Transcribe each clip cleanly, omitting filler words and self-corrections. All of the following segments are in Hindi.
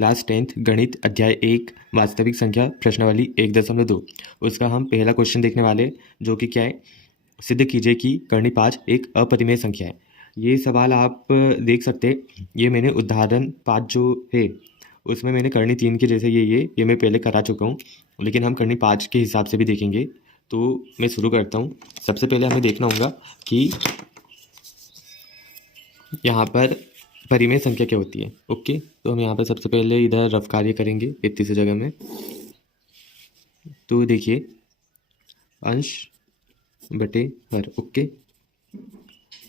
क्लास 10th गणित अध्याय 1 वास्तविक संख्या प्रश्नावली 1.2। उसका हम पहला क्वेश्चन देखने वाले, जो कि क्या है, सिद्ध कीजिए कि कर्णी 5 एक अपरिमेय संख्या है। ये सवाल आप देख सकते हैं। ये मैंने उदाहरण 5 जो है उसमें मैंने कर्णी 3 के जैसे ये मैं पहले करा चुका हूँ, लेकिन हम कर्णी 5 के हिसाब से भी देखेंगे। तो मैं शुरू करता हूँ। सबसे पहले हमें देखना होगा कि यहाँ पर परिमेय संख्या क्या होती है। ओके, तो हम यहाँ पर सबसे पहले इधर रफ कार्य करेंगे इतनी सी जगह में। तो देखिए, अंश बटे हर। ओके,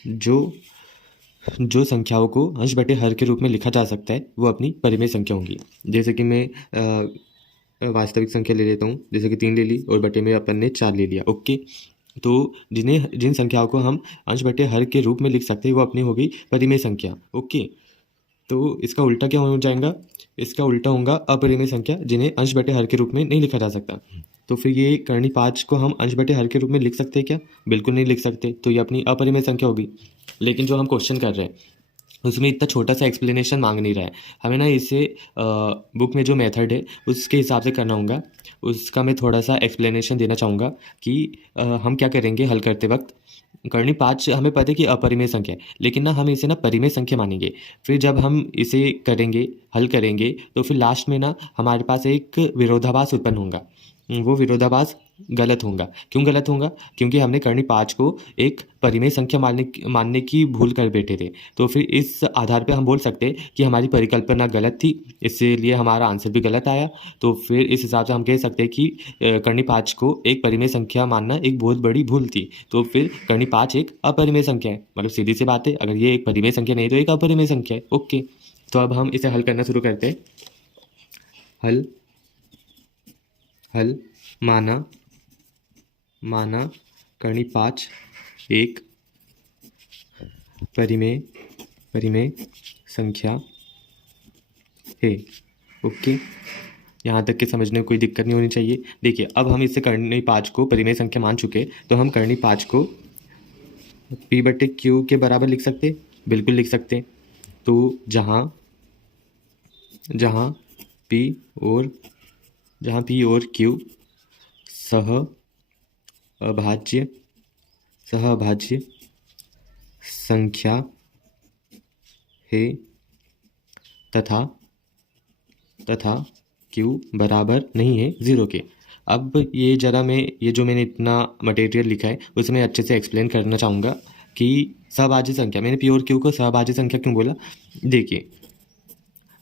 जो संख्याओं को अंश बटे हर के रूप में लिखा जा सकता है वो अपनी परिमेय संख्या होंगी। जैसे कि मैं वास्तविक संख्या ले लेता हूँ, जैसे कि 3 ले ली और बटे में अपन ने 4 ले लिया। ओके, तो जिन संख्याओं को हम अंश बटे हर के रूप में लिख सकते हैं वो अपनी होगी परिमेय संख्या। ओके, तो इसका उल्टा क्या हो जाएगा? इसका उल्टा होगा अपरिमेय संख्या, जिन्हें अंश बटे हर के रूप में नहीं लिखा जा सकता। तो फिर ये कर्णी 5 को हम अंश बटे हर के रूप में लिख सकते हैं क्या? बिल्कुल नहीं लिख सकते। तो ये अपनी अपरिमेय संख्या होगी। लेकिन जो हम क्वेश्चन कर रहे हैं उसमें इतना छोटा सा एक्सप्लेनेशन मांग नहीं रहा है हमें ना। इसे बुक में जो मेथड है उसके हिसाब से करना होगा। उसका मैं थोड़ा सा एक्सप्लेनेशन देना चाहूँगा कि हम क्या करेंगे हल करते वक्त। कर्णी 5 हमें पता है कि अपरिमेय संख्या है, लेकिन ना हम इसे ना परिमेय संख्या मानेंगे। फिर जब हम इसे करेंगे, हल करेंगे, तो फिर लास्ट में ना हमारे पास एक विरोधाभास उत्पन्न होगा। वो विरोधाभास गलत होगा। क्यों गलत होगा? क्योंकि हमने कर्णी 5 को एक परिमेय संख्या मानने की भूल कर बैठे थे। तो फिर इस आधार पे हम बोल सकते हैं कि हमारी परिकल्पना गलत थी, इसलिए हमारा आंसर भी गलत आया। तो फिर इस हिसाब से हम कह सकते हैं कि कर्णी 5 को एक परिमेय संख्या मानना एक बहुत बड़ी भूल थी। तो फिर कर्णी 5 एक अपरिमेय संख्या है। मतलब सीधी सी बात है, अगर ये एक परिमेय संख्या नहीं तो एक अपरिमेय संख्या है। ओके, तो अब हम इसे हल करना शुरू करते हैं। हल हल माना कर्णी 5 एक परिमेय संख्या है। ओके, यहाँ तक के समझने में कोई दिक्कत नहीं होनी चाहिए। देखिए, अब हम इससे कर्णी 5 को परिमेय संख्या मान चुके, तो हम कर्णी 5 को p बटे q के बराबर लिख सकते, बिल्कुल लिख सकते। तो जहाँ p और q सहअभाज्य संख्या है तथा q बराबर नहीं है 0 के। अब ये जरा ये जो मैंने इतना मटेरियल लिखा है उसमें अच्छे से एक्सप्लेन करना चाहूँगा कि सहभाज्य संख्या, मैंने p और q को सहभाज्य संख्या क्यों बोला। देखिए,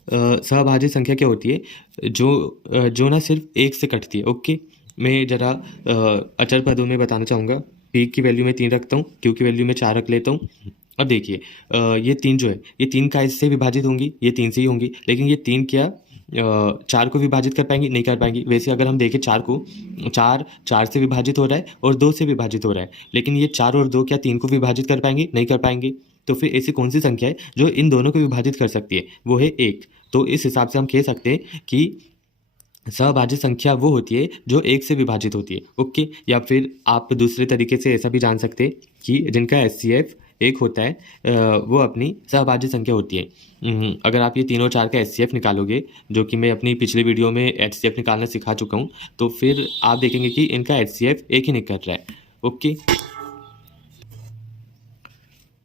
सहभाज्य संख्या क्या होती है? जो ना सिर्फ एक से कटती है। ओके, मैं जरा अचर पदों में बताना चाहूँगा। p की वैल्यू में 3 रखता हूँ, q की वैल्यू में 4 रख लेता हूँ। अब देखिए, ये 3 जो है ये 3 का इससे विभाजित होंगी, ये 3 से ही होंगी। लेकिन ये 3 क्या 4 को विभाजित कर पाएंगी? नहीं कर पाएंगी। वैसे अगर हम देखें 4 को, 4 से विभाजित हो रहा है और 2 से विभाजित हो रहा है, लेकिन ये 4 और 2 क्या 3 को विभाजित कर पाएंगे? नहीं कर पाएंगे। तो फिर ऐसी कौन सी संख्या है जो इन दोनों को विभाजित कर सकती है? वो है 1। तो इस हिसाब से हम कह सकते हैं कि सहभाज्य संख्या वो होती है जो 1 से विभाजित होती है। ओके, या फिर आप दूसरे तरीके से ऐसा भी जान सकते हैं कि जिनका HCF 1 होता है वो अपनी सहभाज्य संख्या होती है। अगर आप ये 3 और 4 का HCF निकालोगे, जो कि मैं अपनी पिछले वीडियो में HCF निकालना सिखा चुका हूँ, तो फिर आप देखेंगे कि इनका HCF 1 ही निकल रहा है। ओके,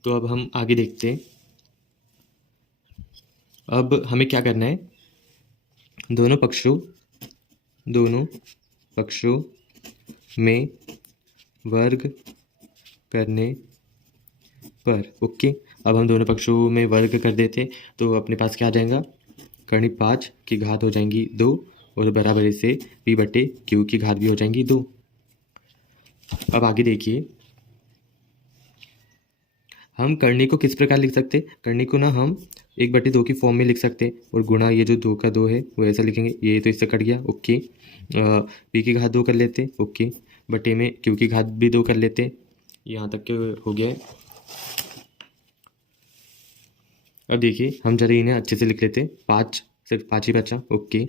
तो अब हम आगे देखते हैं। अब हमें क्या करना है? दोनों पक्षों में वर्ग करने पर। ओके, अब हम दोनों पक्षों में वर्ग कर देते तो अपने पास क्या आ जाएगा? कर्णी 5 की घात हो जाएंगी 2 और बराबर से p बटे q की घात भी हो जाएंगी 2। अब आगे देखिए, हम कर्णी को किस प्रकार लिख सकते? कर्णी को ना हम 1/2 की फॉर्म में लिख सकते और गुणा ये जो 2 का 2 है वो ऐसा लिखेंगे। ये तो इससे कट गया। ओके, p की घात 2 कर लेते। ओके, बटे में q की घात भी 2 कर लेते। यहाँ तक के हो गया है। अब देखिए, हम जरा इन्हें अच्छे से लिख लेते। 5 सिर्फ 5 ही बचा। ओके,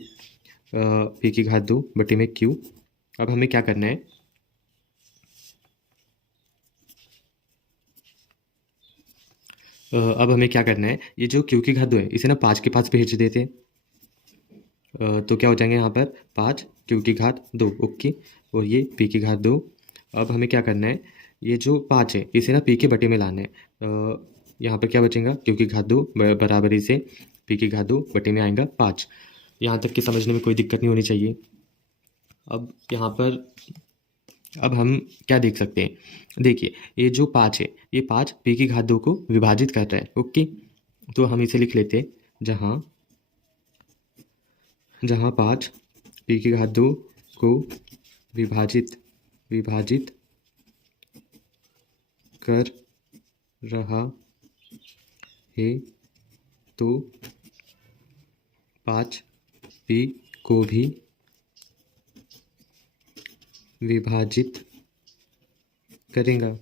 p की घात 2 बटे में q। अब हमें क्या करना है? अब हमें क्या करना है? ये जो q की घात 2 है इसे ना 5 के पास भेज देते हैं। तो क्या हो जाएंगे यहाँ पर 5 क्यू की घात 2। ओके, और ये पी की घात 2। अब हमें क्या करना है, ये जो 5 है इसे ना पी के बटे में लाना है। यहाँ पर क्या बचेगा, क्यू की घात 2 बराबरी से पी की घात 2 बटे में आएगा 5। यहाँ तक कि समझने में कोई दिक्कत नहीं होनी चाहिए। अब यहाँ पर अब हम क्या देख सकते हैं, देखिए ये जो 5 है, ये 5 पी की घात 2 को विभाजित कर रहा है। ओके, तो हम इसे लिख लेते हैं, जहाँ जहाँ 5 पी की घात 2 को विभाजित विभाजित कर रहा है, तो 5 पी को भी विभाजित करेगा।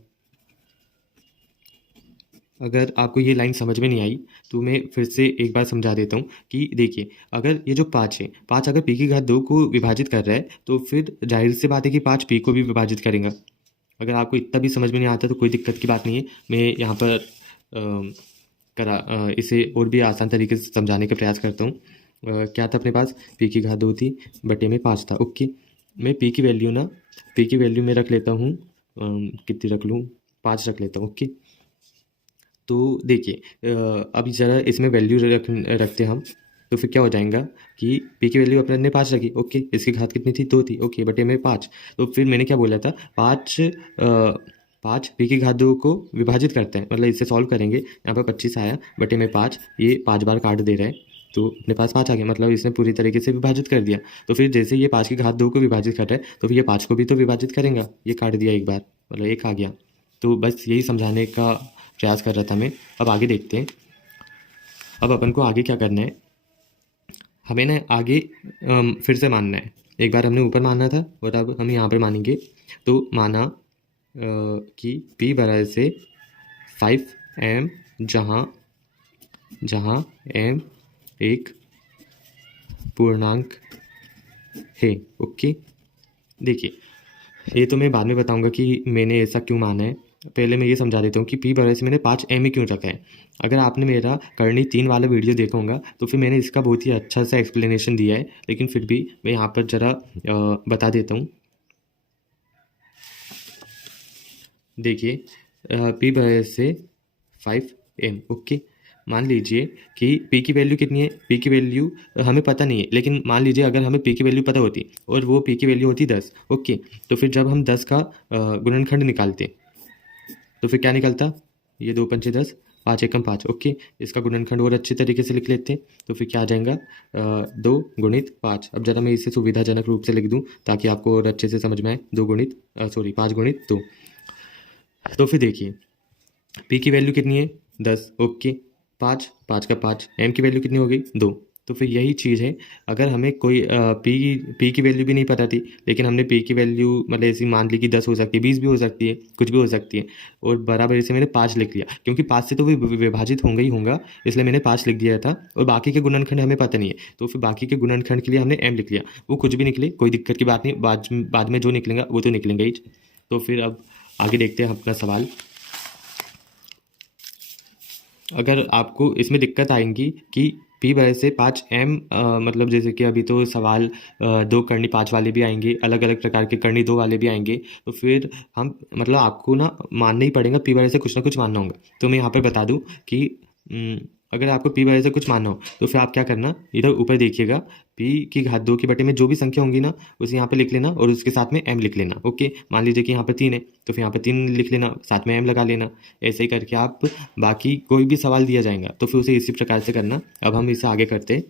अगर आपको ये लाइन समझ में नहीं आई तो मैं फिर से एक बार समझा देता हूँ कि देखिए, अगर ये जो 5 है, 5 अगर पी की घात 2 को विभाजित कर रहा है तो फिर जाहिर सी बात है कि 5 पी को भी विभाजित करेगा। अगर आपको इतना भी समझ में नहीं आता तो कोई दिक्कत की बात नहीं है, मैं यहाँ पर इसे और भी आसान तरीके से समझाने का प्रयास करता हूँ। क्या था अपने पास, पी की घात 2 थी, बटे में 5 था। ओके, मैं पी की वैल्यू में रख लेता हूँ, कितनी रख लूँ, 5 रख लेता हूँ। ओके, तो देखिए अब ज़रा इसमें वैल्यू रखते हम, तो फिर क्या हो जाएगा कि पी की वैल्यू अपने ने 5 रखी। ओके, इसकी घात कितनी थी, 2 थी। ओके, बटे में 5। तो फिर मैंने क्या बोला था, 5 पी की घात 2 को विभाजित करते हैं, मतलब इसे सॉल्व करेंगे। यहाँ पर 25 आया, बटे में 5, ये 5 बार काट दे रहा है तो अपने पास 5 आ गया, मतलब इसने पूरी तरीके से विभाजित कर दिया। तो फिर जैसे ये 5 की घात 2 को विभाजित कर रहा है तो फिर ये 5 को भी तो विभाजित करेगा, ये काट दिया एक बार, मतलब 1 आ गया। तो बस यही समझाने का प्रयास कर रहा था मैं। अब आगे देखते हैं, अब अपन को आगे क्या करना है, हमें ना आगे फिर से मानना है। एक बार हमने ऊपर माना था और अब हम यहाँ पर मानेंगे। तो माना कि P बराबर से 5m, जहाँ जहाँ m एक पूर्णांक है। ओके, देखिए ये तो मैं बाद में बताऊंगा कि मैंने ऐसा क्यों माना है। पहले मैं ये समझा देता हूँ कि पी बराबर से मैंने 5m ही क्यों रखा है। अगर आपने मेरा करनी 3 वाला वीडियो देखा होगा तो फिर मैंने इसका बहुत ही अच्छा सा एक्सप्लेनेशन दिया है, लेकिन फिर भी मैं यहाँ पर ज़रा बता देता हूँ। देखिए पी बराबर से 5m। ओके, मान लीजिए कि p की वैल्यू कितनी है, p की वैल्यू हमें पता नहीं है, लेकिन मान लीजिए अगर हमें p की वैल्यू पता होती और वो p की वैल्यू होती 10। ओके, तो फिर जब हम 10 का गुणनखंड निकालते तो फिर क्या निकलता, ये 2 पंचे 10, 5 एकम 5। ओके, इसका गुणनखंड और अच्छे तरीके से लिख लेते हैं, तो फिर क्या आ जाएगा, 2 गुणित 5। अब ज़रा मैं इसे सुविधाजनक रूप से लिख दूँ ताकि आपको और अच्छे से समझ में आए। 5 गुणित 2। तो फिर देखिए पी की वैल्यू कितनी है, 10। ओके, 5, 5 का 5, एम की वैल्यू कितनी हो गई, 2। तो फिर यही चीज़ है, अगर हमें कोई पी की वैल्यू भी नहीं पता थी, लेकिन हमने पी की वैल्यू मतलब ऐसी मान ली कि 10 हो सकती है, 20 भी हो सकती है, कुछ भी हो सकती है, और बराबर से मैंने 5 लिख लिया, क्योंकि 5 से तो विभाजित होंगे ही होगा, इसलिए मैंने 5 लिख दिया था। और बाकी के गुणनखंड हमें पता नहीं है, तो फिर बाकी के गुणनखंड के लिए हमने एम लिख लिया। वो कुछ भी निकले कोई दिक्कत की बात नहीं, बाद में जो निकलेगा वो तो निकलेंगे ही। तो फिर अब आगे देखते हैं अपना सवाल। अगर आपको इसमें दिक्कत आएगी कि पी बराबर से 5m, मतलब जैसे कि अभी तो सवाल 2 करनी 5 वाले भी आएंगे, अलग अलग प्रकार के करनी 2 वाले भी आएंगे, तो फिर हम मतलब आपको ना मानना ही पड़ेगा, पी बराबर से कुछ ना कुछ मानना होगा। तो मैं यहाँ पर बता दूँ कि अगर आपको पी बराबर से कुछ मानना हो तो फिर आप क्या करना, इधर ऊपर देखिएगा, पी की घात 2 के बटे में जो भी संख्या होंगी ना उसे यहाँ पे लिख लेना और उसके साथ में m लिख लेना। ओके, मान लीजिए कि यहाँ पर 3 है तो फिर यहाँ पर 3 लिख लेना, साथ में m लगा लेना। ऐसे ही करके आप बाकी कोई भी सवाल दिया जाएगा तो फिर उसे इसी प्रकार से करना। अब हम इसे आगे करते हैं।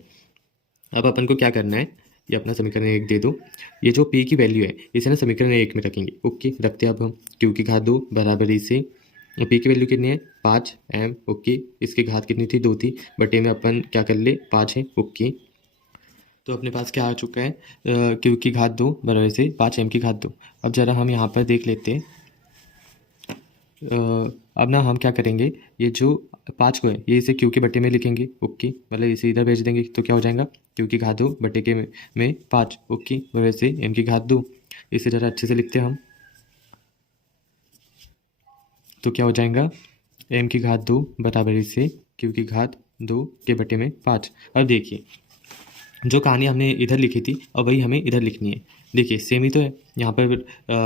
अब अपन को क्या करना है, ये अपना समीकरण 1 दे दो, ये जो p की वैल्यू है इसे ना समीकरण 1 में रखेंगे। ओके, रखते हैं अब हम q की घात 2 बराबरी से p की वैल्यू कितनी है, 5m। ओके, इसकी घात कितनी थी, 2 थी, बटे में अपन क्या कर ले, 5 है। ओके, तो अपने पास क्या आ चुका है, q की घात 2 बराबर से 5m की घात 2। अब ज़रा हम यहाँ पर देख लेते हैं। अब ना हम क्या करेंगे, ये जो 5 को है ये इसे q के बटे में लिखेंगे। ओके, मतलब इसे इधर भेज देंगे तो क्या हो जाएगा, q की घात 2 बटे के में 5। ओके, बराबर से m की घात 2। इसे ज़रा अच्छे से लिखते हैं हम, तो क्या हो जाएगा, m की घात 2 बराबर से q की घात 2 के बटे में 5। अब देखिए जो कहानी हमने इधर लिखी थी और वही हमें इधर लिखनी है। देखिए सेम ही तो है। यहाँ पर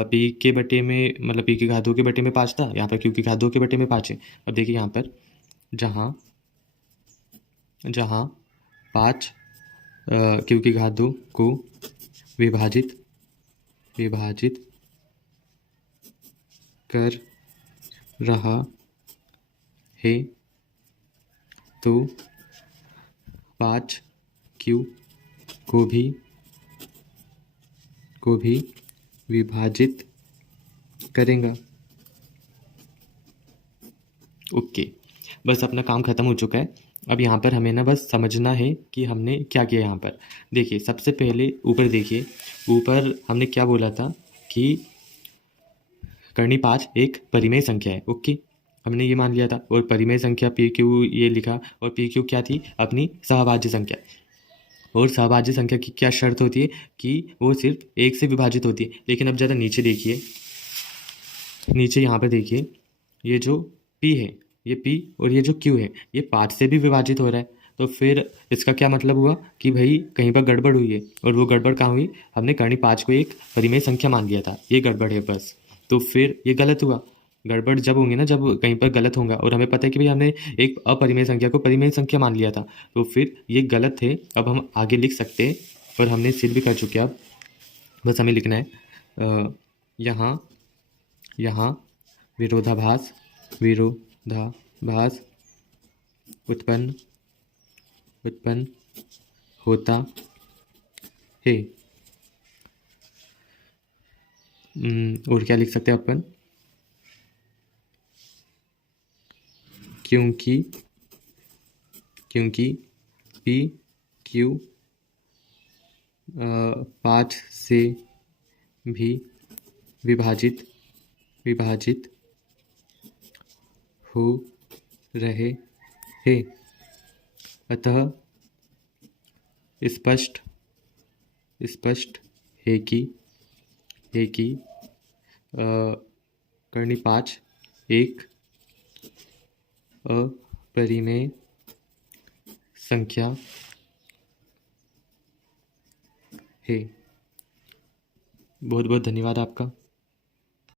पी के बटे में मतलब पी की घात 2 के बटे में 5 था, यहाँ पर क्यू की घात 2 के बटे में 5 है। अब देखिए यहाँ पर जहाँ जहाँ 5 क्यू की घात 2 को विभाजित विभाजित कर रहा है तो 5 क्यू को भी विभाजित करेंगे। ओके, बस अपना काम ख़त्म हो चुका है। अब यहाँ पर हमें ना बस समझना है कि हमने क्या किया यहाँ पर। देखिए सबसे पहले ऊपर देखिए, ऊपर हमने क्या बोला था कि कर्णी 5 एक परिमेय संख्या है। ओके, हमने ये मान लिया था। और परिमेय संख्या पी क्यू ये लिखा, और पी क्यू क्या थी? अपनी सहभाज्य संख्या। और सहभाज्य संख्या की क्या शर्त होती है कि वो सिर्फ 1 से विभाजित होती है। लेकिन अब ज़्यादा नीचे देखिए, नीचे यहाँ पर देखिए, ये जो p है, ये p और ये जो q है, ये 5 से भी विभाजित हो रहा है। तो फिर इसका क्या मतलब हुआ कि भाई कहीं पर गड़बड़ हुई है। और वो गड़बड़ कहाँ हुई? हमने कर्णी 5 को एक परिमेय संख्या मान लिया था, ये गड़बड़ है बस। तो फिर ये गलत हुआ। गड़बड़ जब होंगी ना, जब कहीं पर गलत होगा। और हमें पता है कि भाई हमने एक अपरिमेय संख्या को परिमेय संख्या मान लिया था, तो फिर ये गलत है। अब हम आगे लिख सकते हैं, और हमने सिद्ध भी कर चुके हैं। अब बस हमें लिखना है यहाँ विरोधाभास उत्पन्न होता है। और क्या लिख सकते हैं अपन? क्योंकि पी क्यू 5 से भी विभाजित हो रहे हैं, अतः स्पष्ट है कि कर्णी 5 एक अपरिमेय संख्या है। बहुत बहुत धन्यवाद आपका।